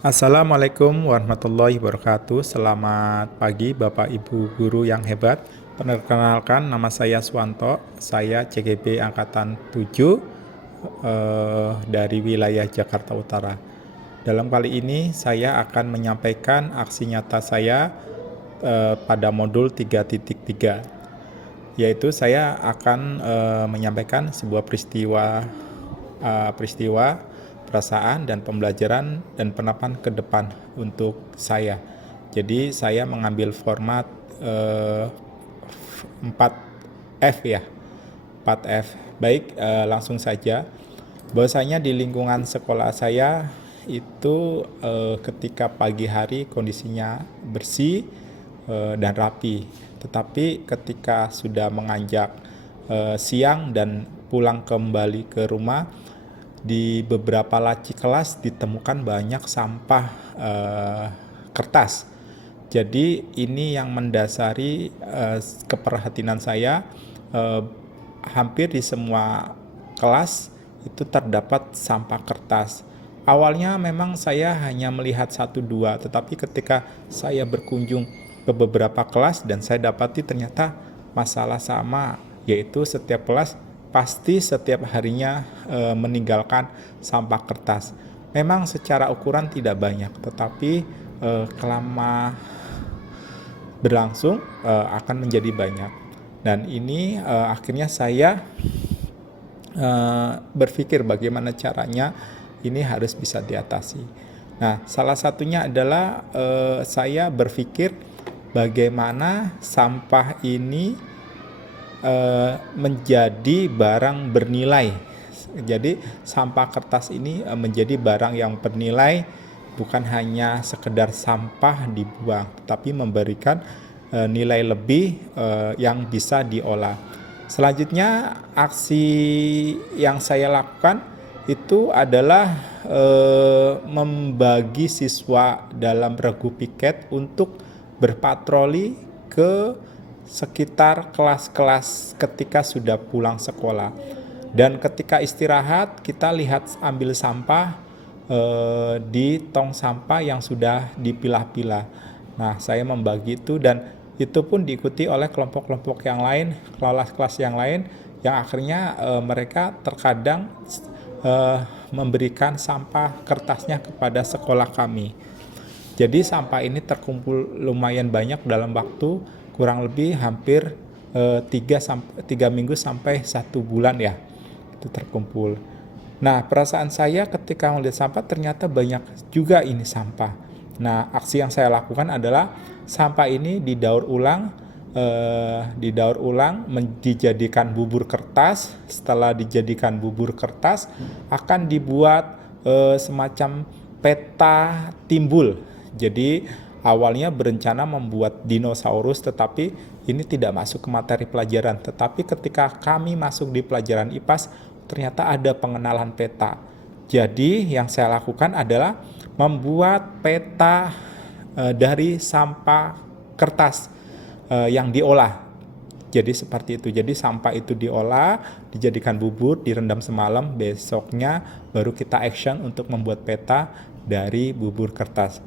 Assalamualaikum warahmatullahi wabarakatuh. Selamat pagi Bapak Ibu guru yang hebat. Perkenalkan nama saya Swanto. Saya CGB angkatan 7 dari wilayah Jakarta Utara. Dalam kali ini saya akan menyampaikan aksi nyata saya pada modul 3.3, yaitu saya akan menyampaikan sebuah peristiwa, perasaan dan pembelajaran dan penerapan ke depan untuk saya. Jadi saya mengambil format 4F ya. 4F. Baik, langsung saja. Bahwasanya di lingkungan sekolah saya itu ketika pagi hari kondisinya bersih dan rapi. Tetapi ketika sudah menganjak siang dan pulang kembali ke rumah, di beberapa laci kelas ditemukan banyak sampah kertas. Jadi ini yang mendasari keperhatian saya. Hampir di semua kelas itu terdapat sampah kertas. Awalnya memang saya hanya melihat 1-2, tetapi ketika saya berkunjung ke beberapa kelas dan saya dapati ternyata masalah sama, yaitu setiap kelas pasti setiap harinya meninggalkan sampah kertas. Memang secara ukuran tidak banyak, tetapi kelama berlangsung akan menjadi banyak. Dan ini akhirnya saya berpikir bagaimana caranya ini harus bisa diatasi. Nah, salah satunya adalah saya berpikir bagaimana sampah ini menjadi barang bernilai. Jadi sampah kertas ini menjadi barang yang bernilai, bukan hanya sekedar sampah dibuang, tapi memberikan nilai lebih yang bisa diolah. Selanjutnya aksi yang saya lakukan itu adalah membagi siswa dalam regu piket untuk berpatroli ke sekitar kelas-kelas ketika sudah pulang sekolah. Dan ketika istirahat kita lihat ambil sampah di tong sampah yang sudah dipilah-pilah. Nah, saya membagi itu dan itu pun diikuti oleh kelompok-kelompok yang lain, kelas-kelas yang lain, yang akhirnya mereka terkadang memberikan sampah kertasnya kepada sekolah kami. Jadi sampah ini terkumpul lumayan banyak dalam waktu kurang lebih hampir 3 minggu sampai 1 bulan ya, itu terkumpul. Nah, perasaan saya ketika melihat sampah ternyata banyak juga ini sampah. Nah, aksi yang saya lakukan adalah sampah ini didaur ulang, dijadikan bubur kertas. Setelah dijadikan bubur kertas, akan dibuat semacam peta timbul. Jadi awalnya berencana membuat dinosaurus, tetapi ini tidak masuk ke materi pelajaran. Tetapi ketika kami masuk di pelajaran IPAS, ternyata ada pengenalan peta. Jadi yang saya lakukan adalah membuat peta dari sampah kertas yang diolah. Jadi seperti itu. Jadi sampah itu diolah, dijadikan bubur, direndam semalam, besoknya baru kita action untuk membuat peta dari bubur kertas.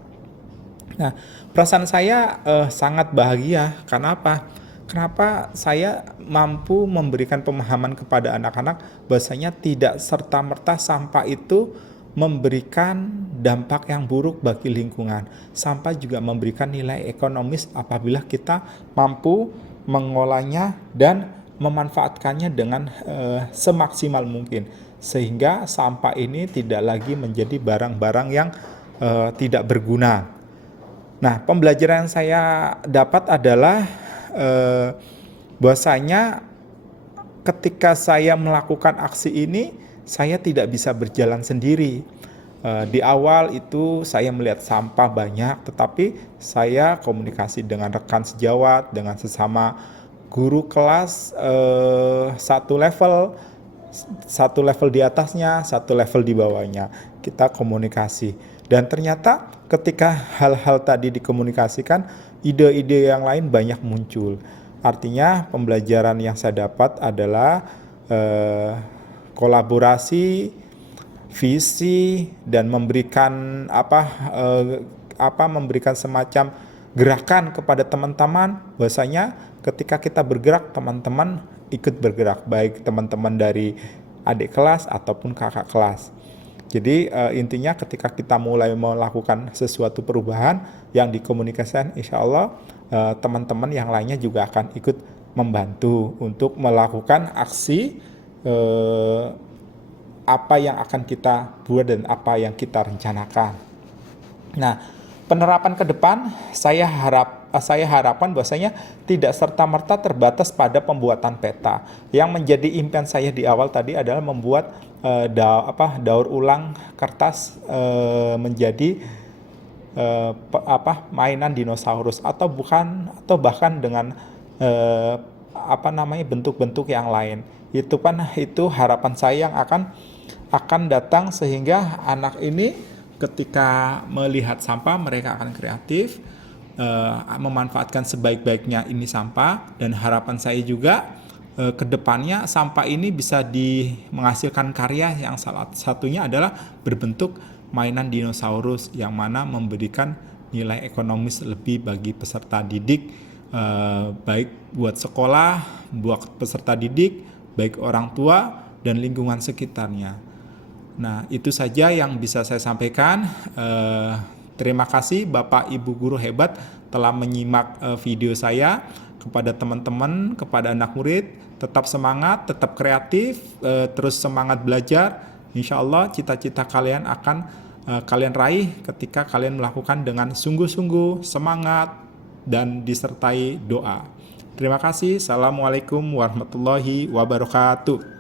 Nah, perasaan saya sangat bahagia. Karena apa? Kenapa saya mampu memberikan pemahaman kepada anak-anak bahwasanya tidak serta-merta sampah itu memberikan dampak yang buruk bagi lingkungan. Sampah juga memberikan nilai ekonomis apabila kita mampu mengolahnya dan memanfaatkannya dengan semaksimal mungkin. Sehingga sampah ini tidak lagi menjadi barang-barang yang tidak berguna. Nah, pembelajaran yang saya dapat adalah bahwasanya ketika saya melakukan aksi ini, saya tidak bisa berjalan sendiri. Di awal itu saya melihat sampah banyak, tetapi saya komunikasi dengan rekan sejawat, dengan sesama guru kelas satu level di atasnya, satu level di bawahnya. Kita komunikasi. Dan ternyata ketika hal-hal tadi dikomunikasikan, ide-ide yang lain banyak muncul. Artinya pembelajaran yang saya dapat adalah kolaborasi, visi dan memberikan memberikan semacam gerakan kepada teman-teman, bahwasanya ketika kita bergerak, teman-teman ikut bergerak, baik teman-teman dari adik kelas ataupun kakak kelas. Jadi intinya ketika kita mulai melakukan sesuatu perubahan yang dikomunikasikan, insya Allah teman-teman yang lainnya juga akan ikut membantu untuk melakukan aksi apa yang akan kita buat dan apa yang kita rencanakan. Nah, penerapan ke depan saya harapkan bahwasanya tidak serta-merta terbatas pada pembuatan peta. Yang menjadi impian saya di awal tadi adalah membuat daur ulang kertas menjadi mainan dinosaurus atau bahkan dengan bentuk-bentuk yang lain. Itu harapan saya yang akan datang, sehingga anak ini ketika melihat sampah mereka akan kreatif, memanfaatkan sebaik-baiknya ini sampah. Dan harapan saya juga kedepannya sampah ini bisa menghasilkan karya yang salah satunya adalah berbentuk mainan dinosaurus, yang mana memberikan nilai ekonomis lebih bagi peserta didik, baik buat sekolah, buat peserta didik, baik orang tua dan lingkungan sekitarnya. Nah, itu saja yang bisa saya sampaikan. Terima kasih Bapak Ibu guru hebat telah menyimak video saya. Kepada teman-teman, kepada anak murid, tetap semangat, tetap kreatif, terus semangat belajar. Insya Allah cita-cita kalian akan kalian raih ketika kalian melakukan dengan sungguh-sungguh, semangat, dan disertai doa. Terima kasih. Assalamualaikum warahmatullahi wabarakatuh.